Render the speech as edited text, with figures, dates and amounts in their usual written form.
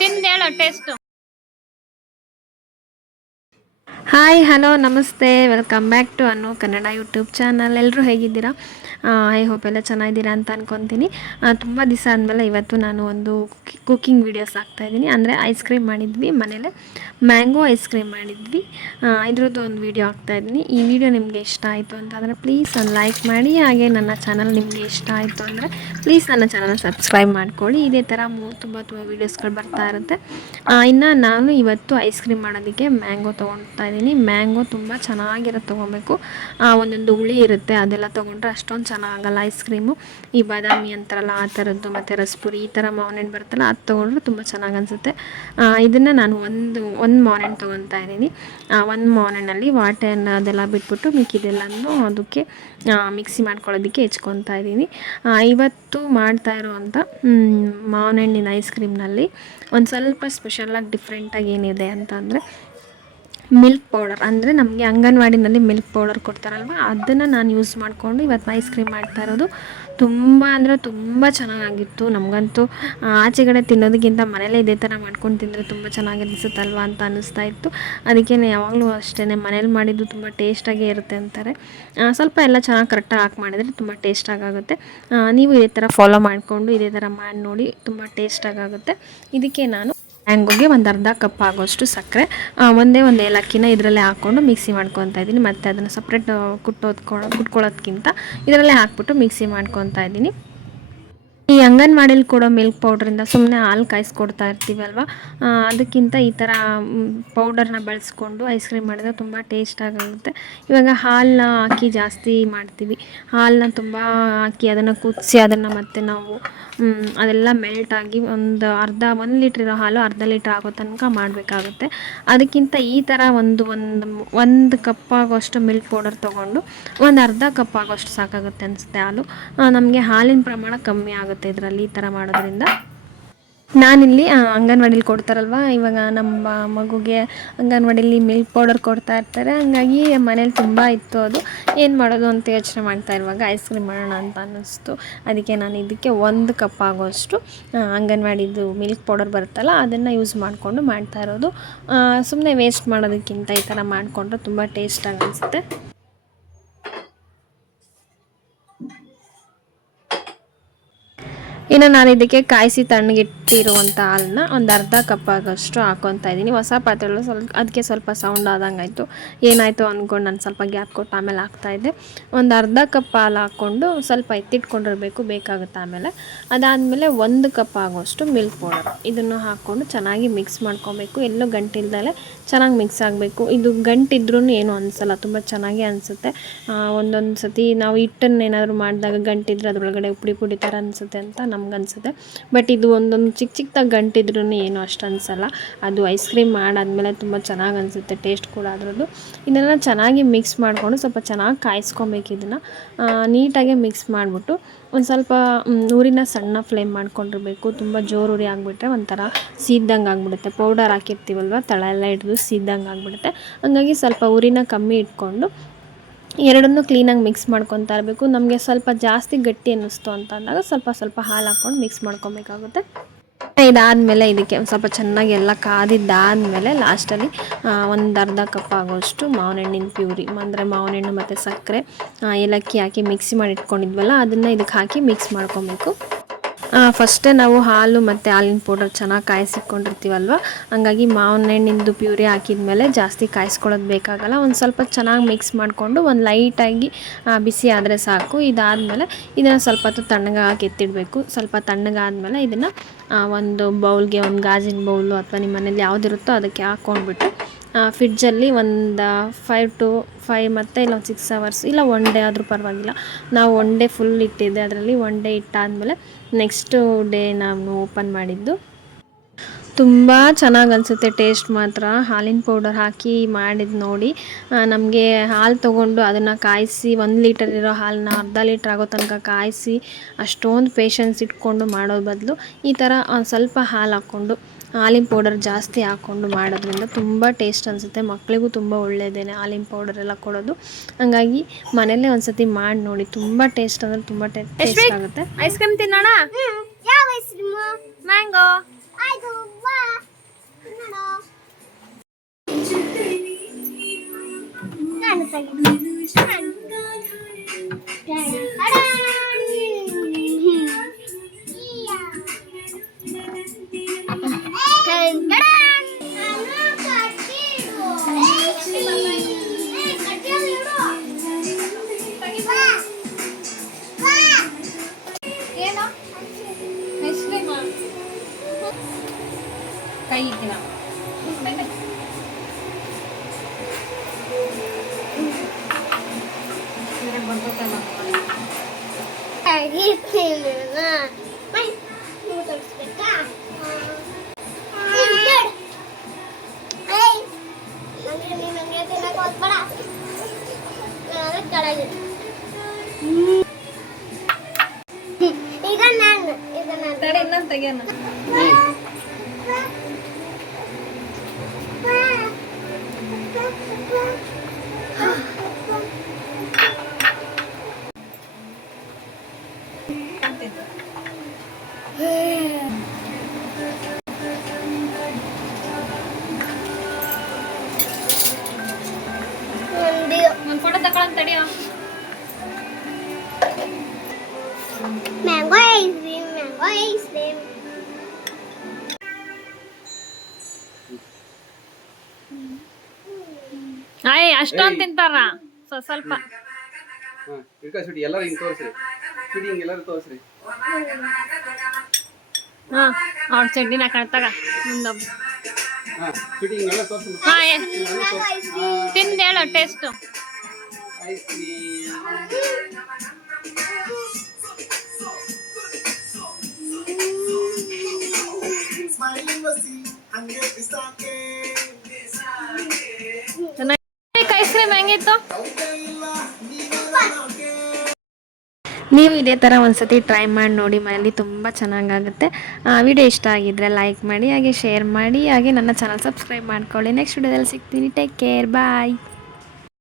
ತಿಂದು ಹೇಳೋ taste. Hi hello ನಮಸ್ತೆ, ವೆಲ್ಕಮ್ ಬ್ಯಾಕ್ ಟು ಅನ್ನು ಕನ್ನಡ ಯೂಟ್ಯೂಬ್ ಚಾನಲ್. ಎಲ್ಲರೂ ಹೇಗಿದ್ದೀರಾ? ಐ ಹೋಪ್ ಎಲ್ಲ ಚೆನ್ನಾಗಿದ್ದೀರಾ ಅಂತ ಅಂದ್ಕೊತೀನಿ. ತುಂಬ ದಿವಸ ಆದಮೇಲೆ ಇವತ್ತು ನಾನು ಒಂದು ಕುಕ್ಕಿಂಗ್ ವೀಡಿಯೋಸ್ ಹಾಕ್ತಾಯಿದ್ದೀನಿ. ಅಂದರೆ ಐಸ್ ಕ್ರೀಮ್ ಮಾಡಿದ್ವಿ ಮನೇಲೆ, ಮ್ಯಾಂಗೋ ಐಸ್ ಕ್ರೀಮ್ ಮಾಡಿದ್ವಿ. ಇದ್ರದ್ದು ಒಂದು ವೀಡಿಯೋ ಹಾಕ್ತಾಯಿದ್ದೀನಿ. ಈ ವಿಡಿಯೋ ನಿಮಗೆ ಇಷ್ಟ ಆಯಿತು ಅಂತಂದರೆ ಪ್ಲೀಸ್ ಒಂದು ಲೈಕ್ ಮಾಡಿ. ಹಾಗೆ ನನ್ನ ಚಾನಲ್ ನಿಮಗೆ ಇಷ್ಟ ಆಯಿತು ಅಂದರೆ ಪ್ಲೀಸ್ ನನ್ನ ಚಾನಲ್ ಸಬ್ಸ್ಕ್ರೈಬ್ ಮಾಡ್ಕೊಳ್ಳಿ. ಇದೇ ಥರ ತುಂಬ ವೀಡಿಯೋಸ್ಗಳು ಬರ್ತಾ ಇರುತ್ತೆ. ಇನ್ನು ನಾನು ಇವತ್ತು ಐಸ್ ಕ್ರೀಮ್ ಮಾಡೋದಕ್ಕೆ ಮ್ಯಾಂಗೋ ತೊಗೊಳ್ತಾ ಇದ್ದೀನಿ. ಮ್ಯಾಂಗೋ ತುಂಬ ಚೆನ್ನಾಗಿರೋ ತೊಗೊಬೇಕು. ಒಂದೊಂದು ಹುಳಿ ಇರುತ್ತೆ, ಅದೆಲ್ಲ ತೊಗೊಂಡ್ರೆ ಅಷ್ಟೊಂದು ಚೆನ್ನಾಗಲ್ಲ ಐಸ್ ಕ್ರೀಮು. ಈ ಬಾದಾಮಿ ಅಂತಾರಲ್ಲ ಆ ಥರದ್ದು, ಮತ್ತು ರಸ್ಪುರಿ ಈ ಥರ ಮಾವಿನ ಬರುತ್ತಲ್ಲ ಅದು ತೊಗೊಂಡ್ರೆ ತುಂಬ ಚೆನ್ನಾಗಿ ಅನಿಸುತ್ತೆ. ಇದನ್ನು ನಾನು ಒಂದು ಮಾವಿನ ತೊಗೊತಾ ಇದ್ದೀನಿ. ಒಂದು ಮಾವಿನಲ್ಲಿ ವಾಟೆಯನ್ನು ಅದೆಲ್ಲ ಬಿಟ್ಬಿಟ್ಟು ಮಿಕ್ಕಿದೆಲ್ಲನೂ ಅದಕ್ಕೆ ಮಿಕ್ಸಿ ಮಾಡ್ಕೊಳ್ಳೋದಕ್ಕೆ ಹೆಚ್ಕೊತಾ ಇದ್ದೀನಿ. ಇವತ್ತು ಮಾಡ್ತಾ ಇರೋವಂಥ ಮಾವಿನ ಹಣ್ಣಿನ ಐಸ್ ಕ್ರೀಮ್ನಲ್ಲಿ ಒಂದು ಸ್ವಲ್ಪ ಸ್ಪೆಷಲಾಗಿ ಡಿಫ್ರೆಂಟಾಗಿ ಏನಿದೆ ಅಂತಂದರೆ ಮಿಲ್ಕ್ ಪೌಡರ್. ಅಂದರೆ ನಮಗೆ ಅಂಗನವಾಡಿನಲ್ಲಿ ಮಿಲ್ಕ್ ಪೌಡರ್ ಕೊಡ್ತಾರಲ್ವ, ಅದನ್ನು ನಾನು ಯೂಸ್ ಮಾಡಿಕೊಂಡು ಇವತ್ತು ಐಸ್ ಕ್ರೀಮ್ ಮಾಡ್ತಾ ಇರೋದು. ತುಂಬ ಅಂದರೆ ತುಂಬ ಚೆನ್ನಾಗಿತ್ತು. ನಮಗಂತೂ ಆಚೆಗಡೆ ತಿನ್ನೋದಕ್ಕಿಂತ ಮನೇಲೇ ಇದೇ ಥರ ಮಾಡ್ಕೊಂಡು ತಿಂದರೆ ತುಂಬ ಚೆನ್ನಾಗಿ ಅನಿಸುತ್ತಲ್ವ ಅಂತ ಅನ್ನಿಸ್ತಾ ಇತ್ತು. ಅದಕ್ಕೆ ಯಾವಾಗಲೂ ಅಷ್ಟೇ ಮನೇಲಿ ಮಾಡಿದ್ದು ತುಂಬ ಟೇಸ್ಟಾಗೇ ಇರುತ್ತೆ ಅಂತಾರೆ. ಸ್ವಲ್ಪ ಎಲ್ಲ ಚೆನ್ನಾಗಿ ಕರೆಕ್ಟಾಗಿ ಹಾಕಿ ಮಾಡಿದರೆ ತುಂಬ ಟೇಸ್ಟಾಗುತ್ತೆ. ನೀವು ಇದೇ ಥರ ಫಾಲೋ ಮಾಡಿಕೊಂಡು ಇದೇ ಥರ ಮಾಡಿ ನೋಡಿ, ತುಂಬ ಟೇಸ್ಟಾಗುತ್ತೆ. ಇದಕ್ಕೆ ನಾನು ಮ್ಯಾಂಗೋಗೆ ಒಂದು ಅರ್ಧ ಕಪ್ ಆಗೋಷ್ಟು ಸಕ್ಕರೆ, ಒಂದೇ ಒಂದು ಏಲಕ್ಕಿನ ಇದರಲ್ಲೇ ಹಾಕ್ಕೊಂಡು ಮಿಕ್ಸಿ ಮಾಡ್ಕೊತಾ ಇದ್ದೀನಿ. ಮತ್ತು ಅದನ್ನು ಸಪ್ರೇಟ್ ಕುಟ್ಕೊಳ್ಳೋದಕ್ಕಿಂತ ಇದರಲ್ಲೇ ಹಾಕ್ಬಿಟ್ಟು ಮಿಕ್ಸಿ ಮಾಡ್ಕೊತಾ ಇದ್ದೀನಿ. ಈ ಅಂಗನವಾಡಿಲಿ ಕೊಡೋ ಮಿಲ್ಕ್ ಪೌಡ್ರಿಂದ ಸುಮ್ಮನೆ ಹಾಲು ಕಾಯಿಸ್ಕೊಡ್ತಾ ಇರ್ತೀವಲ್ವ, ಅದಕ್ಕಿಂತ ಈ ಥರ ಪೌಡರ್ನ ಬಳಸ್ಕೊಂಡು ಐಸ್ ಕ್ರೀಮ್ ಮಾಡಿದ್ರೆ ತುಂಬ ಟೇಸ್ಟಾಗುತ್ತೆ. ಇವಾಗ ಹಾಲನ್ನ ಹಾಕಿ ಜಾಸ್ತಿ ಮಾಡ್ತೀವಿ. ಹಾಲನ್ನ ತುಂಬ ಹಾಕಿ ಅದನ್ನು ಕುದಿಸಿ ಅದನ್ನು ಮತ್ತೆ ನಾವು ಅದೆಲ್ಲ ಮೆಲ್ಟಾಗಿ ಒಂದು ಲೀಟ್ರ್ ಇರೋ ಹಾಲು ಅರ್ಧ ಲೀಟ್ರ್ ಆಗೋ ತನಕ ಮಾಡಬೇಕಾಗುತ್ತೆ. ಅದಕ್ಕಿಂತ ಈ ಥರ ಒಂದು ಕಪ್ ಆಗೋಷ್ಟು ಮಿಲ್ಕ್ ಪೌಡರ್ ತೊಗೊಂಡು ಒಂದು ಅರ್ಧ ಕಪ್ ಆಗೋಷ್ಟು ಸಾಕಾಗುತ್ತೆ ಅನಿಸುತ್ತೆ ಹಾಲು. ನಮಗೆ ಹಾಲಿನ ಪ್ರಮಾಣ ಕಮ್ಮಿ ಆಗುತ್ತೆ ಇದರಲ್ಲಿ ಈ ಥರ ಮಾಡೋದ್ರಿಂದ. ನಾನಿಲ್ಲಿ ಅಂಗನವಾಡಿಲಿ ಕೊಡ್ತಾರಲ್ವ, ಇವಾಗ ನಮ್ಮ ಮಗುಗೆ ಅಂಗನವಾಡಿಲಿ ಮಿಲ್ಕ್ ಪೌಡರ್ ಕೊಡ್ತಾ ಇರ್ತಾರೆ. ಹಂಗಾಗಿ ಮನೇಲಿ ತುಂಬ ಇತ್ತು, ಅದು ಏನು ಮಾಡೋದು ಅಂತ ಯೋಚನೆ ಮಾಡ್ತಾ ಇರುವಾಗ ಐಸ್ ಕ್ರೀಮ್ ಮಾಡೋಣ ಅಂತ ಅನ್ನಿಸ್ತು. ಅದಕ್ಕೆ ನಾನು ಇದಕ್ಕೆ ಒಂದು ಕಪ್ ಆಗೋಷ್ಟು ಅಂಗನವಾಡಿದು ಮಿಲ್ಕ್ ಪೌಡರ್ ಬರುತ್ತಲ್ಲ ಅದನ್ನು ಯೂಸ್ ಮಾಡಿಕೊಂಡು ಮಾಡ್ತಾ ಇರೋದು. ಸುಮ್ಮನೆ ವೇಸ್ಟ್ ಮಾಡೋದಕ್ಕಿಂತ ಈ ಥರ ಮಾಡಿಕೊಂಡ್ರೆ ತುಂಬ ಟೇಸ್ಟಾಗಿ ಅನಿಸುತ್ತೆ. ಇನ್ನು ನಾನು ಇದಕ್ಕೆ ಕಾಯಿಸಿ ತಣ್ಣಗಿಟ್ಟಿರುವಂಥ ಹಾಲನ್ನ ಒಂದು ಅರ್ಧ ಕಪ್ ಆಗೋಷ್ಟು ಹಾಕ್ಕೊತಾ ಇದ್ದೀನಿ. ಹೊಸ ಪಾತ್ರೆಗಳು ಅದಕ್ಕೆ ಸ್ವಲ್ಪ ಸೌಂಡ್ ಆದಂಗೆ ಆಯಿತು. ಏನಾಯಿತು ಅಂದ್ಕೊಂಡು ನಾನು ಸ್ವಲ್ಪ ಗ್ಯಾಪ್ ಕೊಟ್ಟು ಆಮೇಲೆ ಹಾಕ್ತಾಯಿದ್ದೆ. ಒಂದು ಅರ್ಧ ಕಪ್ ಹಾಲು ಹಾಕ್ಕೊಂಡು ಸ್ವಲ್ಪ ಎತ್ತಿಟ್ಕೊಂಡಿರಬೇಕು, ಬೇಕಾಗುತ್ತೆ ಆಮೇಲೆ. ಅದಾದಮೇಲೆ ಒಂದು ಕಪ್ ಆಗೋಷ್ಟು ಮಿಲ್ಕ್ ಪೌಡರ್ ಇದನ್ನು ಹಾಕ್ಕೊಂಡು ಚೆನ್ನಾಗಿ ಮಿಕ್ಸ್ ಮಾಡ್ಕೊಬೇಕು. ಎಲ್ಲೂ ಗಂಟಿಲ್ದಲೆ ಚೆನ್ನಾಗಿ ಮಿಕ್ಸ್ ಆಗಬೇಕು. ಇದು ಗಂಟಿದ್ರೂ ಏನೂ ಅನಿಸಲ್ಲ, ತುಂಬ ಚೆನ್ನಾಗಿ ಅನಿಸುತ್ತೆ. ಒಂದೊಂದು ಸತಿ ನಾವು ಹಿಟ್ಟನ್ನು ಏನಾದರೂ ಮಾಡಿದಾಗ ಗಂಟಿದ್ರೆ ಅದರೊಳಗಡೆ ಪುಡಿ ಥರ ಅನಿಸುತ್ತೆ ಅಂತ ನಮ್ಗನ್ಸುತ್ತೆ. ಬಟ್ ಇದು ಒಂದೊಂದು ಚಿಕ್ಕದಾಗಿ ಗಂಟಿದ್ರೂ ಏನೂ ಅಷ್ಟು ಅನಿಸಲ್ಲ. ಅದು ಐಸ್ ಕ್ರೀಮ್ ಮಾಡಾದ್ಮೇಲೆ ತುಂಬ ಚೆನ್ನಾಗಿ ಅನಿಸುತ್ತೆ, ಟೇಸ್ಟ್ ಕೂಡ ಅದರದ್ದು. ಇದನ್ನು ಚೆನ್ನಾಗಿ ಮಿಕ್ಸ್ ಮಾಡಿಕೊಂಡು ಸ್ವಲ್ಪ ಚೆನ್ನಾಗಿ ಕಾಯಿಸ್ಕೊಬೇಕು. ಇದನ್ನು ನೀಟಾಗಿ ಮಿಕ್ಸ್ ಮಾಡಿಬಿಟ್ಟು ಒಂದು ಸ್ವಲ್ಪ ಊರಿನ ಸಣ್ಣ ಫ್ಲೇಮ್ ಮಾಡ್ಕೊಂಡಿರಬೇಕು. ತುಂಬ ಜೋರು ಉರಿ ಆಗಿಬಿಟ್ರೆ ಒಂಥರ ಸೀದ್ದಂಗೆ ಆಗಿಬಿಡುತ್ತೆ. ಪೌಡರ್ ಹಾಕಿರ್ತೀವಲ್ವ, ತಳ ಎಲ್ಲ ಹಿಡಿದು ಸೀದ್ದಂಗೆ ಆಗಿಬಿಡುತ್ತೆ. ಹಂಗಾಗಿ ಸ್ವಲ್ಪ ಉರಿನ ಕಮ್ಮಿ ಇಟ್ಕೊಂಡು ಎರಡನ್ನೂ ಕ್ಲೀನಾಗಿ ಮಿಕ್ಸ್ ಮಾಡ್ಕೊತಾ ಇರಬೇಕು. ನಮಗೆ ಸ್ವಲ್ಪ ಜಾಸ್ತಿ ಗಟ್ಟಿ ಅನ್ನಿಸ್ತು ಅಂತ ಅಂದಾಗ ಸ್ವಲ್ಪ ಹಾಲು ಹಾಕ್ಕೊಂಡು ಮಿಕ್ಸ್ ಮಾಡ್ಕೊಬೇಕಾಗುತ್ತೆ. ಇದಾದಮೇಲೆ ಇದಕ್ಕೆ ಸ್ವಲ್ಪ ಚೆನ್ನಾಗಿ ಎಲ್ಲ ಕಾದಿದ್ದಾದಮೇಲೆ ಲಾಸ್ಟಲ್ಲಿ ಒಂದು ಅರ್ಧ ಕಪ್ ಆಗೋಷ್ಟು ಮಾವಿನ ಹಣ್ಣಿನ ಪ್ಯೂರಿ, ಅಂದರೆ ಮಾವಿನ ಹಣ್ಣು ಮತ್ತು ಸಕ್ಕರೆ, ಏಲಕ್ಕಿ ಹಾಕಿ ಮಿಕ್ಸಿ ಮಾಡಿ ಇಟ್ಕೊಂಡಿದ್ವಲ್ಲ ಅದನ್ನು ಇದಕ್ಕೆ ಹಾಕಿ ಮಿಕ್ಸ್ ಮಾಡ್ಕೊಬೇಕು. ಫಸ್ಟೇ ನಾವು ಹಾಲು ಮತ್ತು ಹಾಲಿನ ಪೌಡರ್ ಚೆನ್ನಾಗಿ ಕಾಯಿಸಿಟ್ಕೊಂಡಿರ್ತೀವಲ್ವ, ಹಂಗಾಗಿ ಮಾವಿನ ಹಣ್ಣಿಂದು ಪ್ಯೂರಿ ಹಾಕಿದ್ಮೇಲೆ ಜಾಸ್ತಿ ಕಾಯಿಸ್ಕೊಳ್ಳೋದು ಬೇಕಾಗಲ್ಲ. ಒಂದು ಸ್ವಲ್ಪ ಚೆನ್ನಾಗಿ ಮಿಕ್ಸ್ ಮಾಡಿಕೊಂಡು ಒಂದು ಲೈಟಾಗಿ ಬಿಸಿ ಆದರೆ ಸಾಕು. ಇದಾದಮೇಲೆ ಇದನ್ನು ಸ್ವಲ್ಪ ಹೊತ್ತು ತಣ್ಣಗಾಗಿ ಎತ್ತಿಡಬೇಕು. ಸ್ವಲ್ಪ ತಣ್ಣಗಾದಮೇಲೆ ಇದನ್ನು ಒಂದು ಬೌಲ್ಗೆ, ಒಂದು ಗಾಜಿನ ಬೌಲು ಅಥವಾ ನಿಮ್ಮ ಮನೇಲಿ ಯಾವುದಿರುತ್ತೋ ಅದಕ್ಕೆ ಹಾಕ್ಕೊಂಡ್ಬಿಟ್ಟು ಫ್ರಿಡ್ಜಲ್ಲಿ ಒಂದು 5 ಮತ್ತು ಇಲ್ಲ ಒಂದು 6 ಅವರ್ಸ್, ಇಲ್ಲ 1 ಡೇ ಆದರೂ ಪರವಾಗಿಲ್ಲ. ನಾವು 1 ಡೇ ಫುಲ್ ಇಟ್ಟಿದ್ದೆ, ಅದರಲ್ಲಿ 1 ಡೇ ಇಟ್ಟಾದಮೇಲೆ ನೆಕ್ಸ್ಟು ಡೇ ನಾನು ಓಪನ್ ಮಾಡಿದ್ದು. ತುಂಬ ಚೆನ್ನಾಗಿ ಅನಿಸುತ್ತೆ ಟೇಸ್ಟ್ ಮಾತ್ರ. ಹಾಲಿನ ಪೌಡರ್ ಹಾಕಿ ಮಾಡಿದ್ದು ನೋಡಿ, ನಮಗೆ ಹಾಲು ತೊಗೊಂಡು ಅದನ್ನು ಕಾಯಿಸಿ 1 ಲೀಟರ್ ಇರೋ ಹಾಲನ್ನ ಅರ್ಧ ಲೀಟ್ರ್ ಆಗೋ ತನಕ ಕಾಯಿಸಿ ಅಷ್ಟೊಂದು ಪೇಷನ್ಸ್ ಇಟ್ಕೊಂಡು ಮಾಡೋ ಬದಲು ಈ ಥರ ಸ್ವಲ್ಪ ಹಾಲು ಹಾಕ್ಕೊಂಡು ಹಾಲಿನ ಪೌಡರ್ ಜಾಸ್ತಿ ಹಾಕ್ಕೊಂಡು ಮಾಡೋದ್ರಿಂದ ತುಂಬ ಟೇಸ್ಟ್ ಅನಿಸುತ್ತೆ. ಮಕ್ಕಳಿಗೂ ತುಂಬ ಒಳ್ಳೆಯದೇನೆ ಹಾಲಿನ ಪೌಡರ್ ಎಲ್ಲ ಕೊಡೋದು. ಹಂಗಾಗಿ ಮನೇಲೇ ಒಂದು ಸತಿ ಮಾಡಿ ನೋಡಿ, ತುಂಬ ಟೇಸ್ಟ್ ಅಂದರೆ ತುಂಬ ಟೇಸ್ಟ್ ಆಗುತ್ತೆ. ಐಸ್ ಕ್ರೀಮ್ ತಿನ್ನೋಣ. Ice cream mango. ಆಯ್ತು ಬಾ ನೋಡು ನಾನು ಏನು ಐಸ್ ಕ್ರೀಮ್ ಕೈ ಇಟ್ಟಿನ ಈಗ ನಾನು ತಡೆ ಇನ್ನೊಂದು ತೆಗಿಯೋಣ. ಒಂದು ಫೋಟೋ ತಗೊಳ್ಳೋಣ ತಡಿಯೋ. Mango ice cream mango ice cream ಅಯ್ಯ ಅಷ್ಟೊಂದು ತಿಂತಾರ ಸ್ವಲ್ಪ. ಇಡ್ಕ ಸುಡಿ ಎಲ್ಲರೂ ಹಿಂಗೆ ತೋರಿಸ್ರಿ. ಸುಡಿ ಹಿಂಗೆ ಎಲ್ಲರೂ ತೋರಿಸ್ರಿ. ಹಾಂ ಅವ್ರ ಚಡ್ಡಿನ ಕಣ್ತಾಗ ಮುಂದೊಬ್ಬ. ಹಾಂ ಸುಡಿ ಹಿಂಗೆಲ್ಲ ತೋರಿಸಿ. ಹಾಂ ತಿಂದು ಹೇಳು taste. Ice cream ice cream ಹೆಂಗಿತ್ತು? ನೀವು ಇದೇ ಥರ ಒಂದ್ಸತಿ ಟ್ರೈ ಮಾಡಿ ನೋಡಿ, ಮನೇಲಿ ತುಂಬ ಚೆನ್ನಾಗಾಗುತ್ತೆ. ವಿಡಿಯೋ ಇಷ್ಟ ಆಗಿದ್ದರೆ ಲೈಕ್ ಮಾಡಿ, ಹಾಗೆ ಶೇರ್ ಮಾಡಿ, ಹಾಗೆ ನನ್ನ ಚಾನಲ್ ಸಬ್ಸ್ಕ್ರೈಬ್ ಮಾಡ್ಕೊಳ್ಳಿ. ನೆಕ್ಸ್ಟ್ ವಿಡಿಯೋದಲ್ಲಿ ಸಿಗ್ತೀನಿ. ಟೇಕ್ ಕೇರ್, ಬಾಯ್.